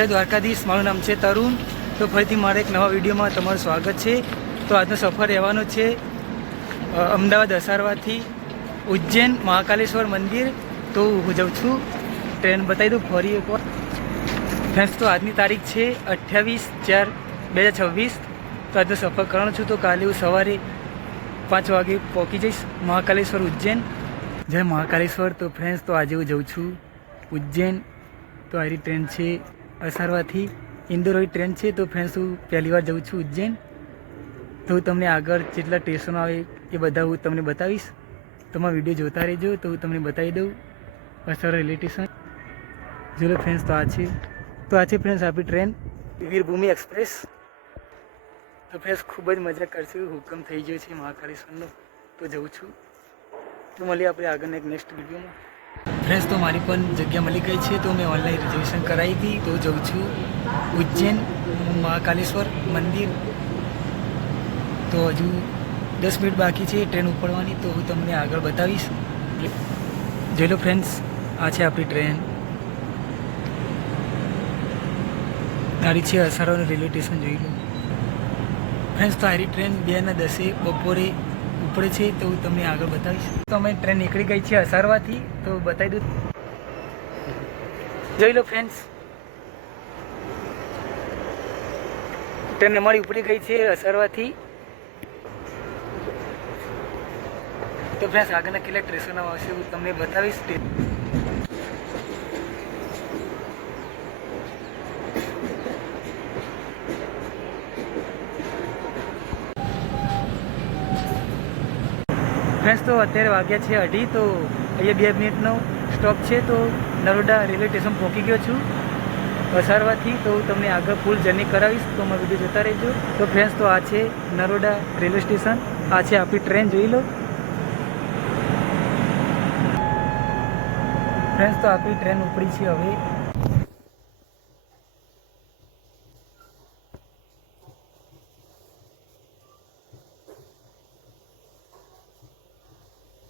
જય દ્વારકાધીશ। મારું નામ છે તરુણ। તો ફરીથી મારા એક નવા વિડીયોમાં તમારું સ્વાગત છે। તો આજનો સફર રહેવાનો છે અમદાવાદ અસારવાથી ઉજ્જૈન મહાકાલેશ્વર મંદિર। તો હું જાઉં છું, ટ્રેન બતાવી દઉં ફરી એકવાર ફ્રેન્ડ્સ। તો આજની તારીખ છે 28/4/2026। તો આજનો સફર કરવાનો છું। તો કાલે હું સવારે 5 વાગે પહોંચી જઈશ મહાકાલેશ્વર ઉજ્જૈન। જય મહાકાલેશ્વર। તો ફ્રેન્ડ્સ તો આજે હું જાઉં છું ઉજ્જૈન। તો આ ટ્રેન છે અસારવાથી ઇન્દોરવાળી ટ્રેન છે। તો ફ્રેન્ડ્સ હું પહેલી વાર જાઉં છું ઉજ્જૈન। તો હું તમને આગળ જેટલા સ્ટેશનો આવે એ બધા હું તમને બતાવીશ। તમારા વિડીયો જોતા રહેજો। તો હું તમને બતાવી દઉં અસાર રેલવે સ્ટેશન। જો ફ્રેન્ડ્સ તો આ છે ફ્રેન્ડ્સ આપણી ટ્રેન વીરભૂમિ એક્સપ્રેસ। તો ફ્રેન્ડ્સ ખૂબ જ મજા કરશું। હુકમ થઈ ગયો છે મહાકાલેશ્વરનો। તો જઉં છું। તો મળીએ આપણે આગળના એક નેક્સ્ટ વિડીયોમાં। ફ્રેન્ડ્સ તો મારી પણ જગ્યા મળી ગઈ છે। તો મેં ઓનલાઈન રિઝર્વેશન કરાવી હતી। તો જઉં છું ઉજ્જૈન મહાકાલેશ્વર મંદિર। તો હજુ 10 મિનિટ બાકી છે ટ્રેન ઉપડવાની। તો હું તમને આગળ બતાવીશ। જોઈ લો ફ્રેન્ડ્સ, આ છે આપણી ટ્રેન। ગાડી છે અસારવાથી રેલવે સ્ટેશન। જોઈ લો ફ્રેન્ડ્સ, તો આરી ટ્રેન 2:10 બપોરે ઉપડે છે। તો હું તમને આગળ બતાવીશ। તો અમે ટ્રેન નીકળી ગઈ છે અસારવાથી। તો બતાવી દઉં, જોઈ લો ફ્રેન્ડ્સ, ટ્રેન અમારી ઉપડી ગઈ છે અસારવાથી। તો ફ્રેન્ડ્સ આગળના કેટલા સ્ટેશનો આવશે હું તમને બતાવીશ। ફ્રેન્ડ્સ તો અત્યારે વાગ્યા છે 2:30। તો અહીંયા 2 મિનિટનો સ્ટોપ છે। તો નરોડા રેલવે સ્ટેશન પહોંચી ગયો છું અસારવાથી। તો હું તમને આગળ ફૂલ જર્ની કરાવીશ। તો અમારો વિડીયો જોતા રહેજો। તો ફ્રેન્ડ્સ તો આ છે નરોડા રેલવે સ્ટેશન। આ છે આપણી ટ્રેન, જોઈ લો ફ્રેન્ડ્સ। તો આપણી ટ્રેન ઉપડી છે હવે।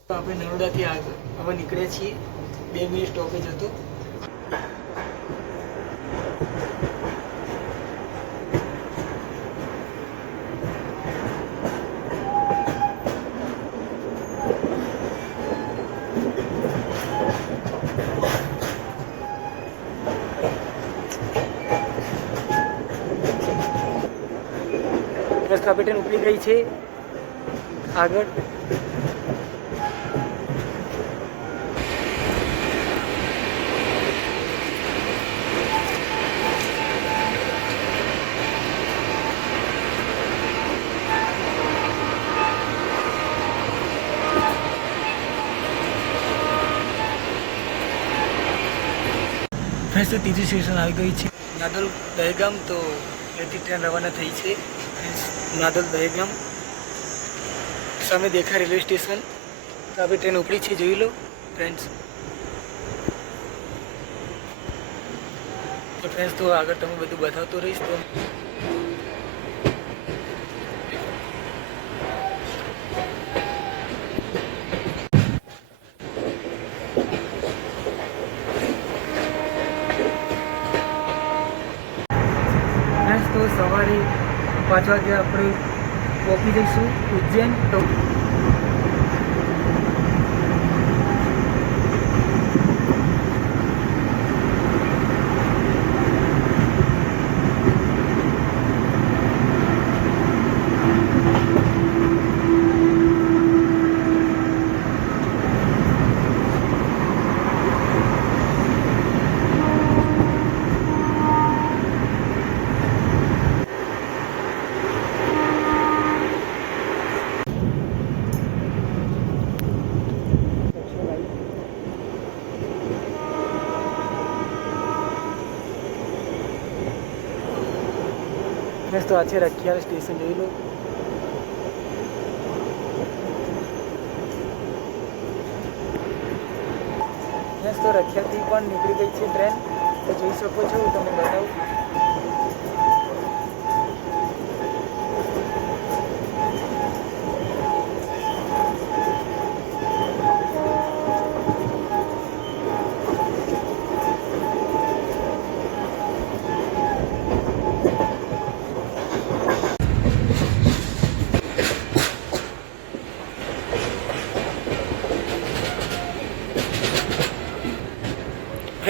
તો આપણે નરોડાથી આગળ હવે નીકળ્યા છીએ। 2 મિનિટ સ્ટોપેજ હતો। બસ આપણી ટ્રેન ઉપડી ગઈ છે આગળ। ફ્રેન્ડ્સ તો ત્રીજું સ્ટેશન આવી ગઈ છે નાદોલ દહેગામ। તો એથી ટ્રેન રવાના થઈ છે નાદોલ દહેગામ। સામે દેખાય રેલવે સ્ટેશન। તો આપણી ટ્રેન ઉપડી છે, જોઈ લો ફ્રેન્ડ્સ। તો ફ્રેન્ડ્સ તો આગળ તમે બધું બતાવતો રહીશ। તો તો સવારે 5 વાગે આપણે પહોંચી જઈશું ઉજ્જૈન। તો તો આ છે રખિયાલ સ્ટેશન, જોઈ લો। તો રખિયાલથી પણ નીકળી ગઈ છે ટ્રેન। તો જોઈ શકો છો, હું તમને બતાવું।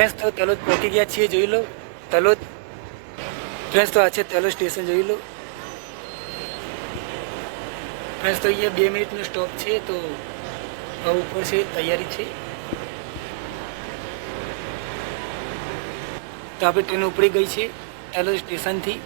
ફ્રેન્ડ્સ તો તલોદ પહોંચી ગયા છીએ, જોઈ લો તલોદ. ફ્રેન્ડ્સ તો આ છે તલોદ સ્ટેશન, જોઈ લો. ફ્રેન્ડ્સ તો અહીંયા 2 મિનિટનો સ્ટોપ છે, તો હવે ઉપર છે તૈયારી છે. તો આપણે ટ્રેન ઉપડી ગઈ છે તલોદ સ્ટેશનથી.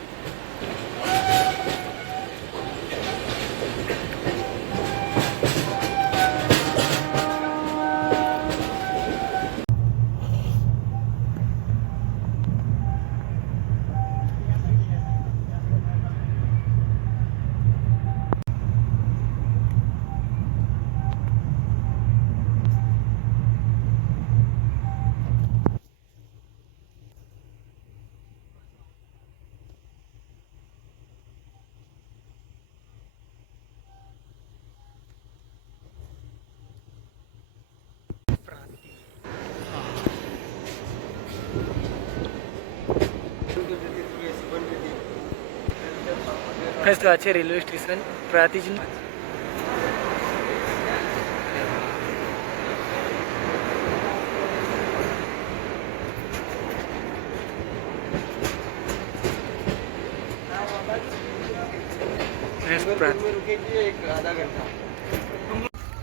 ફ્રેન્ડ્સ તો આ છે રેલવે સ્ટેશન પ્રાતિજનું.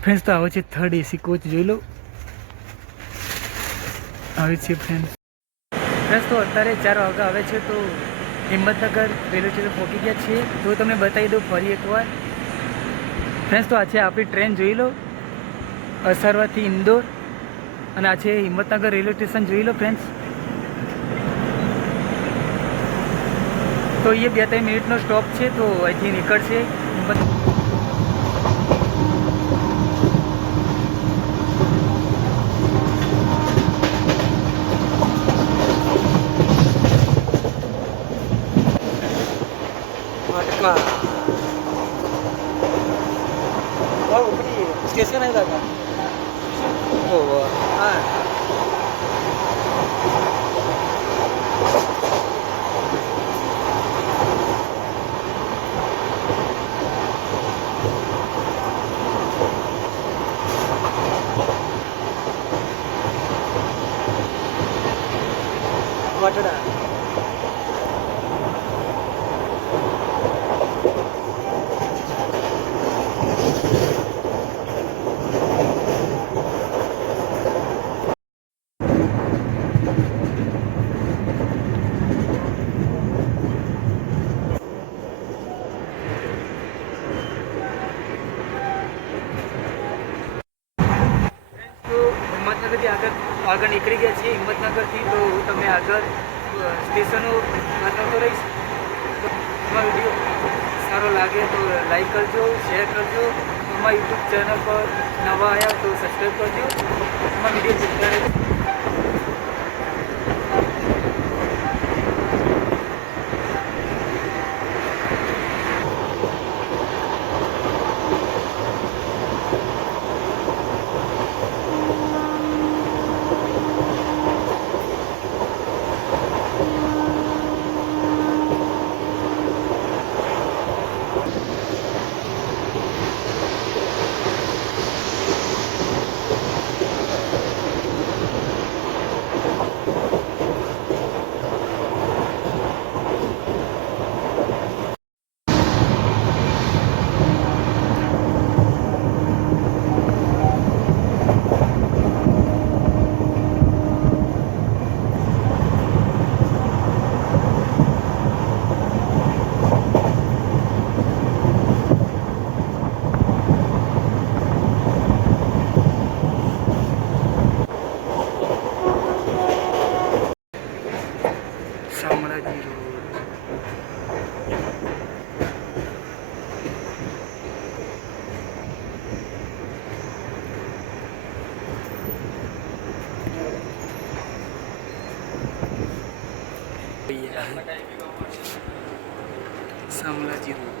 ફ્રેન્ડ્સ તો આવે છે 3rd AC કોચ, જોઈ લો આવે છે ફ્રેન્ડ્સ. ફ્રેન્ડ્સ તો અત્યારે 4 વાગ્યા આવે છે, તો હિંમતનગર રેલવે સ્ટેશન પહોંચી ગયા છીએ. તો તમને બતાવી દઉં ફરી એકવાર. ફ્રેન્ડ્સ તો આ છે આપણી ટ્રેન, જોઈ લો, અસરવાથી ઇન્દોર. અને આ છે હિંમતનગર રેલવે સ્ટેશન, જોઈ લો ફ્રેન્ડ્સ. તો એ 2-3 મિનિટનો સ્ટોપ છે, તો અહીંથી નીકળશે હિંમત. स्टेशन आहे का? हो हां. वाटडा. હિંમતનગરથી આગળ નીકળી ગયા છીએ હિંમતનગરથી. તો હું તમને આગળ સ્ટેશનો બતાવતો રહીશ. તો તમારો વિડીયો સારો લાગે તો લાઈક કરજો, શેર કરજો. અમારા યુટ્યુબ ચેનલ પર નવા આવ્યા તો સબસ્ક્રાઈબ કરજો. અમારા વિડીયો જોતા રહેજો. શામળાજી રોડ.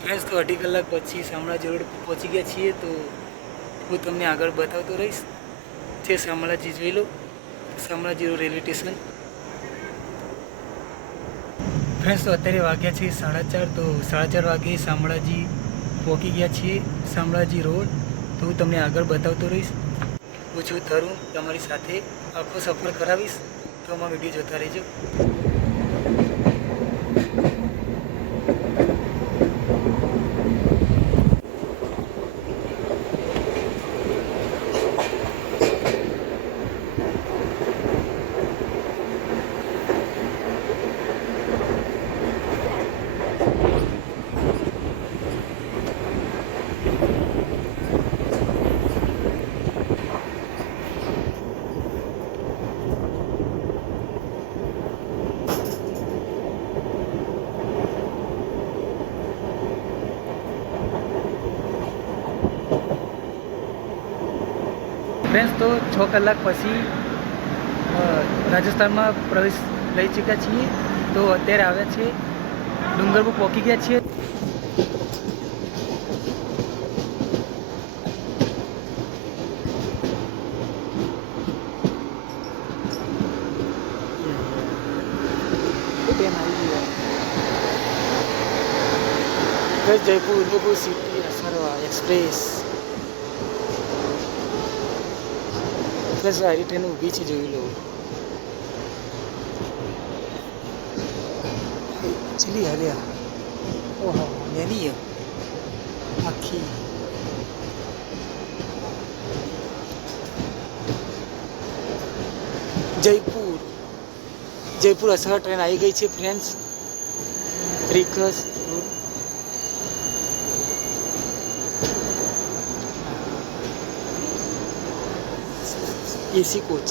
ફ્રેન્ડ્સ તો 2.5 કલાક પછી શામળાજી રોડ પહોંચી ગયા છીએ. તો હું તમને આગળ બતાવતો રહીશ. છે શામળાજી, જોઈ લો, Shamlaji road railway station. Friends તો અત્યારે વાગ્યા છે 4:30. તો 4:30 વાગે શામળાજી પહોંચી ગયા છીએ, શામળાજી રોડ. તો હું તમને આગળ બતાવતો રહીશ. હું છું તરુણ, તમારી સાથે આખો સફર કરાવીશ. તો અમારો વિડીયો જોતા રહેજો. ફ્રેન્ડ્સ, તો 6 કલાક પછી રાજસ્થાનમાં પ્રવેશ લઈ ચૂક્યા છીએ. તો અત્યારે આવ્યા છે ડુંગરપુર પહોંચી ગયા છીએ. Jaipur Udaipur city Asarwa express. સારી ટ્રેન ઊભી છે, જોઈ લો. ચલી હાલ્યા. ઓહો, નેની આખી. જયપુર અસરવા ટ્રેન આવી ગઈ છે ફ્રેન્ડ્સ. રિકસ એસી કોચ.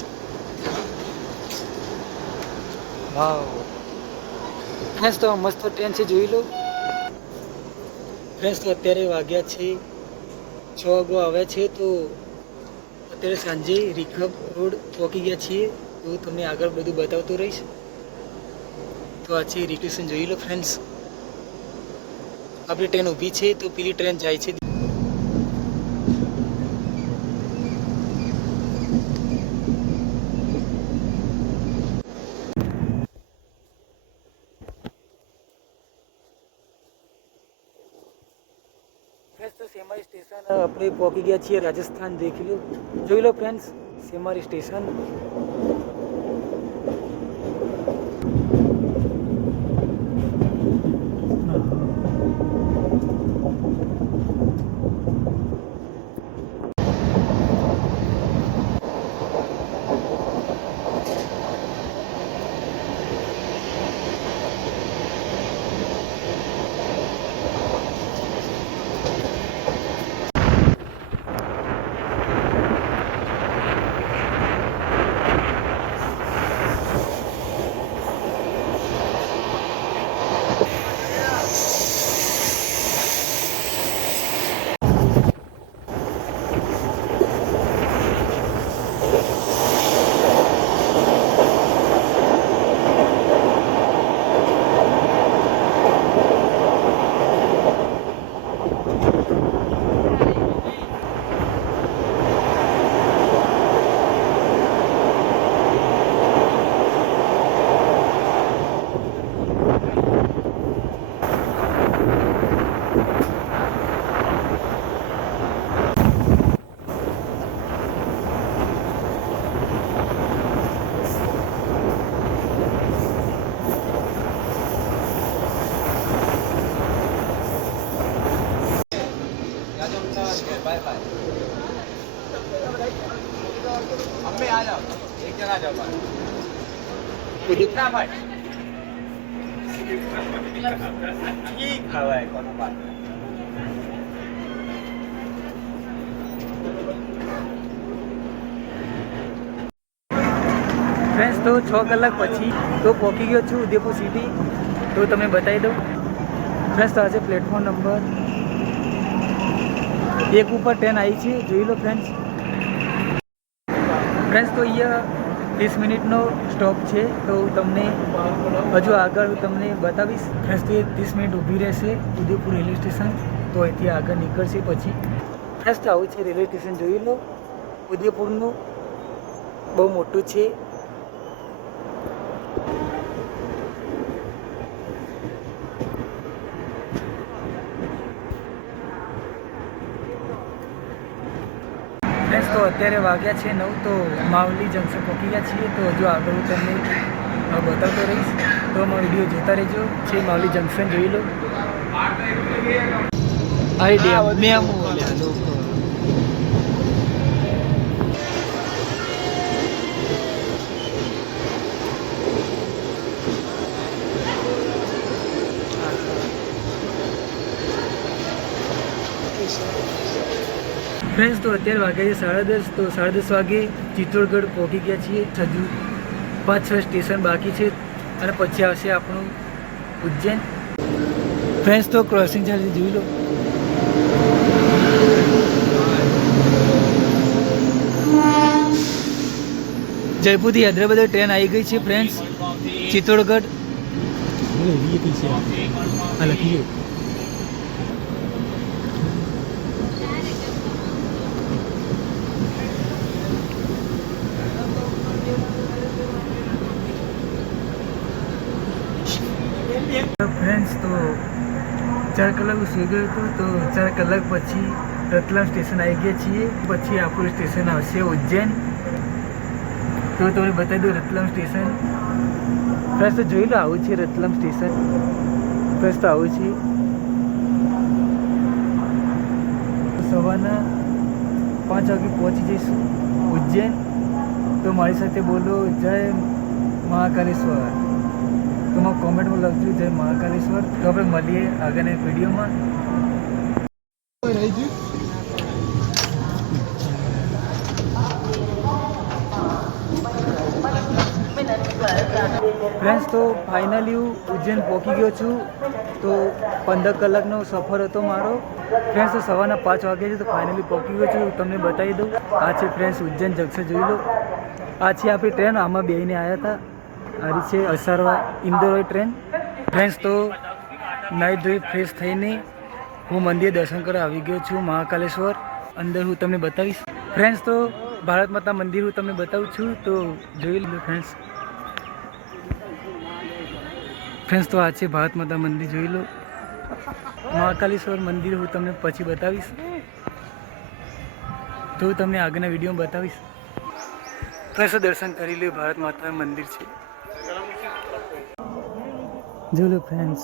વાવ ફ્રેન્ડ્સ, તો મસ્ત ટ્રેન છે, જોઈ લો. ફ્રેન્ડ્સ, તો અત્યારે વાગ્યા છે 6 વાગવા આવ્યા છે. તો અત્યારે સાંજે રીખબ રોડ પહોંચી ગયા છીએ. તો તમને આગળ બધું બતાવતો રહીશ. તો આ છે રિક્વેશન, જોઈ લો ફ્રેન્ડ્સ. આપણી ટ્રેન ઊભી છે, તો પેલી ટ્રેન જાય છે. તો સેમારી સ્ટેશન આપણે પહોંચી ગયા છીએ રાજસ્થાન. દેખી લો, જોઈ લો ફ્રેન્ડ્સ, સેમારી સ્ટેશન. अम्मे आ जाओ, एक जन आ जाओ बाहर। कितना भाई? ठीक खावा है कोनो बात नहीं। ફ્રેન્ડ્સ, તો 6 કલાક પછી તો પહોંચી ગયો છું ઉદયપુર સિટી. તો તમને બતાવી દઉં ફ્રેન્ડ્સ, તો આજે પ્લેટફોર્મ નંબર 1 ઉપર ટ્રેન આવી છે, જોઈ લો ફ્રેન્ડ્સ. ફ્રેન્ડ્સ, તો અહીંયા 30 મિનિટનો સ્ટોપ છે. તો તમને હજુ આગળ તમને બતાવીશ. ફ્રેન્ડ્સ, તો 30 મિનિટ ઊભી રહેશે ઉદયપુર રેલવે સ્ટેશન. તો અહીંથી આગળ નીકળશે પછી. ફ્રેન્ડ્સ, તો આવું છે રેલવે સ્ટેશન, જોઈ લો. ઉદયપુરનું બહુ મોટું છે. તો અત્યારે વાગ્યા છે 9, તો માવલી જંકશન પહોંચી ગયા છીએ. તો હજુ આગળ હું તમને બતાવતો રહીશ, તો અમારો વિડીયો જોતા રહેજો. છે માવલી જંકશન, જોઈ લો. ફ્રેન્ડ્સ, તો અત્યારે વાગ્યા છે 10:30. તો 10:30 વાગે ચિત્તોડગઢ પહોંચી ગયા છીએ. હજુ 5-6 સ્ટેશન બાકી છે અને પછી આવશે આપણું ઉજ્જૈન. ફ્રેન્ડ્સ, તો ક્રોસિંગ ચાર્જ જોઈ લો. જયપુરથી હૈદરાબાદ ટ્રેન આવી ગઈ છે ફ્રેન્ડ્સ. ચિત્તોડગઢ લખી ફ્રેન્ડ્સ, તો 4 કલાક સુઈ ગયો હતો. તો 4 કલાક પછી રતલામ સ્ટેશન આવી ગયા છીએ. પછી આપણું સ્ટેશન આવશે ઉજ્જૈન. તો તમને બતાવી દઉં રતલામ સ્ટેશન. ફ્રેન્ડ્સ, તો જોઈ લો, આવું છે રતલામ સ્ટેશન. ફ્રેન્ડ્સ, તો આવું છે. સવારના 5 વાગે પહોંચી જઈશું ઉજ્જૈન. તો મારી સાથે બોલો જય મહાકાલેશ્વર. તો મને કોમેન્ટમાં લખજો જય મહાકાલેશ્વર. તો આપણે મળીએ આગળના વિડીયોમાં. ફ્રેન્ડ્સ, તો ફાઇનલી હું ઉજ્જૈન પહોંચી ગયો છું. તો 15 કલાકનો સફર હતો મારો. ફ્રેન્ડ્સ, તો સવારના 5 વાગે છે. તો ફાઇનલી પહોંચી ગયો છું. તમને બતાવી દઉં. આ છે ફ્રેન્ડ્સ ઉજ્જૈન જંકશન, જોઈ લો. આ છે આપણી ટ્રેન. આમાં બેસીને આવ્યા હતા. આ છે અસારવા ઇન્દોર ટ્રેન. ફ્રેન્ડ્સ, તો નાહી ધોઈ ફ્રેશ થઈને હું મંદિર દર્શન કરવા આવી ગયો છું મહાકાલેશ્વર. અંદર હું તમને બતાવીશ. ફ્રેન્ડ્સ, તો ભારત માતા મંદિર હું તમને બતાવું છું. તો જોઈ લો ફ્રેન્ડ્સ. ફ્રેન્ડ્સ, તો આ છે ભારત માતા મંદિર, જોઈ લો. મહાકાલેશ્વર મંદિર હું તમને પછી બતાવીશ. તો હું તમને આગળના વિડીયોમાં બતાવીશ. ફ્રેન્ડ્સ, દર્શન કરી લો. ભારત માતા મંદિર છે, જોઈ લો ફ્રેન્ડ્સ.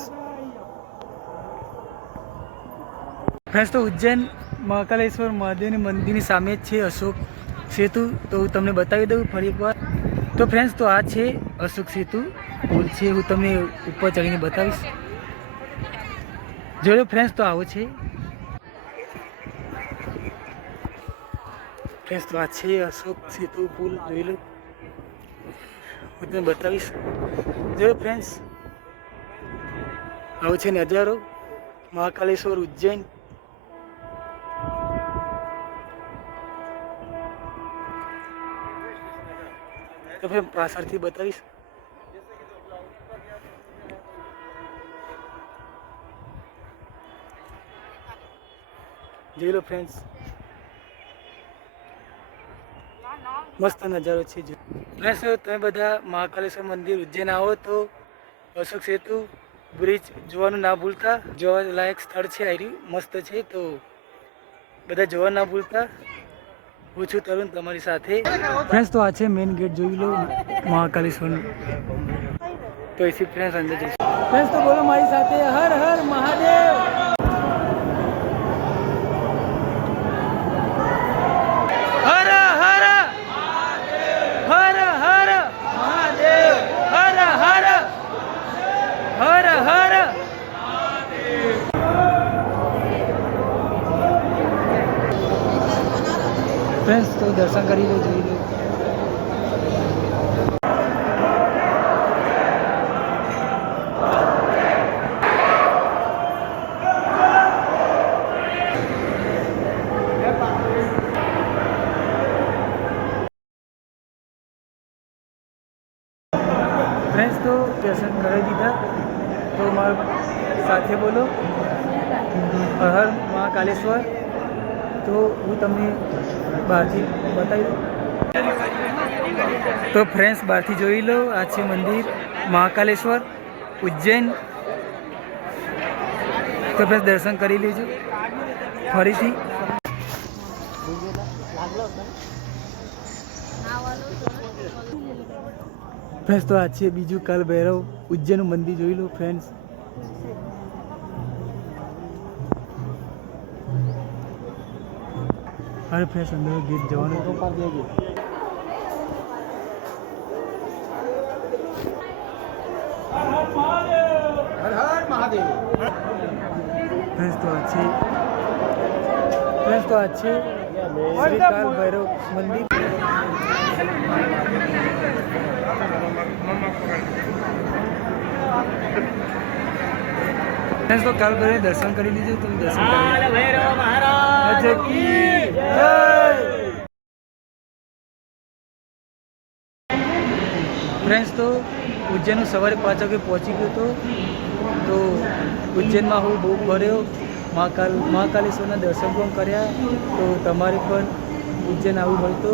ફ્રેન્ડ્સ, તો ઉજ્જૈન મહાકાલેશ્વર મહાદેવની મંદિરની સામે જ છે અશોક સેતુ. તો હું તમને બતાવી દઉં ફરી એકવાર. તો ફ્રેન્ડ્સ, તો આ છે અશોક સેતુ પુલ છે. હું તમને ઉપર ચડીને બતાવીશ. જોઈ લો ફ્રેન્ડ્સ, તો આવો છે. ફ્રેન્ડ્સ, તો આ છે અશોક સેતુ પુલ, જોઈ લો. હું તમને બતાવીશ. જોઈ લો ફ્રેન્ડ્સ, આવો છે નજારો મહાકાલેશ્વર ઉજ્જૈન. તો ફ્રેન્ડ, પાછળથી બતાવીશ. જોઈ લો ફ્રેન્ડ્સ, મસ્ત નજારો છે. ફ્રેન્ડ્સ, તમે બધા મહાકાલેશ્વર મંદિર ઉજ્જૈન આવો તો અશોક સેતુ બ્રિજ જોવાનું ના ભૂલતા. જોવા લાયક સ્થળ છે. આર્યું મસ્ત છે. તો બધા જોવા ના ભૂલતા. હું છું તરુણ તમારી સાથે. ફ્રેન્ડ્સ, તો આ છે મેઇન ગેટ, જોઈ લો મહાકાલેશ્વરનું. તો એથી ફ્રેન્ડ્સ અંદર જઈશું. ફ્રેન્ડ્સ, તો બોલો મારી સાથે હર હર મહાદેવ. હર હર હર હર મહાદેવ. હર હર હર હર. ફ્રેન્ડ્સ, તો દર્શન કરી લો, જોઈ લો. ફ્રેન્ડ્સ, તો દર્શન કરી દીધા. તો મારા સાથે બોલો હર હર મહાકાલેશ્વર. તો હું તમને બહારથી બતાવી દઉં. તો ફ્રેન્ડ્સ, બહારથી જોઈ લો. આ છે મંદિર મહાકાલેશ્વર ઉજ્જૈન. તો ફ્રેન્ડ્સ, દર્શન કરી લેજો ફરીથી. ફ્રેન્ડ્સ તો આ છે બીજું કાલ ભૈરવ ઉજ્જૈનનું મંદિર જોઈ લો ફ્રેન્ડ્સ. અરે ફ્રેન્ડ્સ અંદર ગેટ જવાનું હતું. हर हर महादेव। ફ્રેન્ડ્સ તો આ છે શ્રી કાલ ભૈરવ મંદિર. ફ્રેન્ડ્સ તો કાલ ભૈરવ દર્શન કરી લીધું. તમે દર્શન કરી ભૈરવ મહારાજ કી જય. ફ્રેન્ડ્સ તો ઉજ્જૈન સવારે 5 વાગે પહોંચી ગયો હતો. તો ઉજ્જૈનમાં હું બહુ ફર્યો, મહાકાલેશ્વરના દર્શન પણ કર્યા. તો તમારે પણ ઉજ્જૈન આવવું હોય તો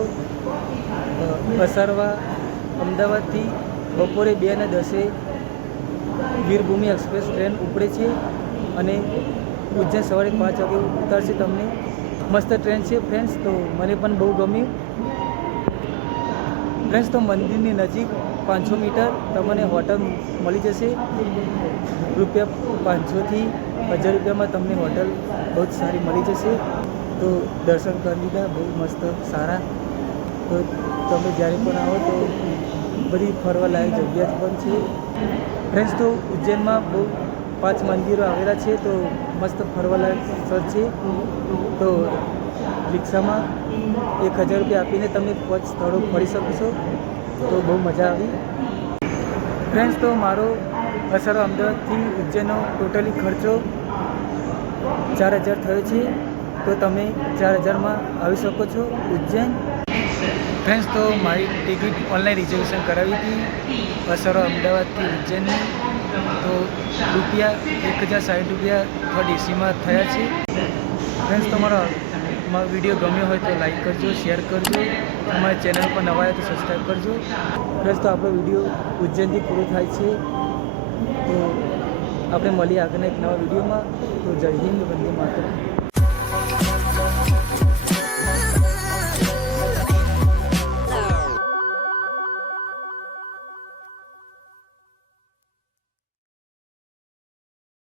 અસારવા અમદાવાદથી બપોરે 2:10 વીરભૂમિ એક્સપ્રેસ ટ્રેન ઉપડે છે અને ઉજ્જૈન સવારે 5 વાગે ઉતારશે તમને. મસ્ત ટ્રેન છે ફ્રેન્ડ્સ. તો મને પણ બહુ ગમ્યું ફ્રેન્ડ્સ. તો મંદિરની નજીક 500 મીટર તમને હોટલ મળી જશે. ₹500થી 1000 રૂપિયામાં તમને હોટલ બહુ જ સારી મળી જશે. તો દર્શન કરી લીધા, બહુ મસ્ત સારા. તો તમે જ્યારે પણ આવો તો બધી ફરવા લાયક જગ્યા પણ છે ફ્રેન્ડ્સ. તો ઉજ્જૈનમાં બહુ 5 મંદિરો આવેલા છે. તો મસ્ત ફરવા લાયક સ્થળ છે. તો રિક્ષામાં 1000 રૂપિયા આપીને તમે 5 સ્થળો ફરી શકો છો. તો બહુ મજા આવી ફ્રેન્ડ્સ. તો મારો અસારો અમદાવાદથી ઉજ્જૈનનો ટોટલી ખર્ચો 4000 થયો છે. તો તમે 4000માં આવી શકો છો ઉજ્જૈન ફ્રેન્ડ્સ. તો મારી ટિકિટ ઓનલાઈન રિઝર્વેશન કરાવી હતી અસારો અમદાવાદથી ઉજ્જૈનની. તો ₹1060 થર્ડ એસીમાં થયા છે ફ્રેન્ડ્સ. તમારો વિડીયો ગમ્યો હોય તો લાઈક કરજો, શેર કરજો. અમારી ચેનલ પર નવા હોય તો સબસ્ક્રાઈબ કરજો ફ્રેન્ડ્સ. તો આપણો વિડીયો ઉજ્જૈનથી પૂરો થાય છે. તો આપણે મળીએ આગળના એક નવા વિડીયોમાં. તો જય હિન્દ, વંદે માતરમ.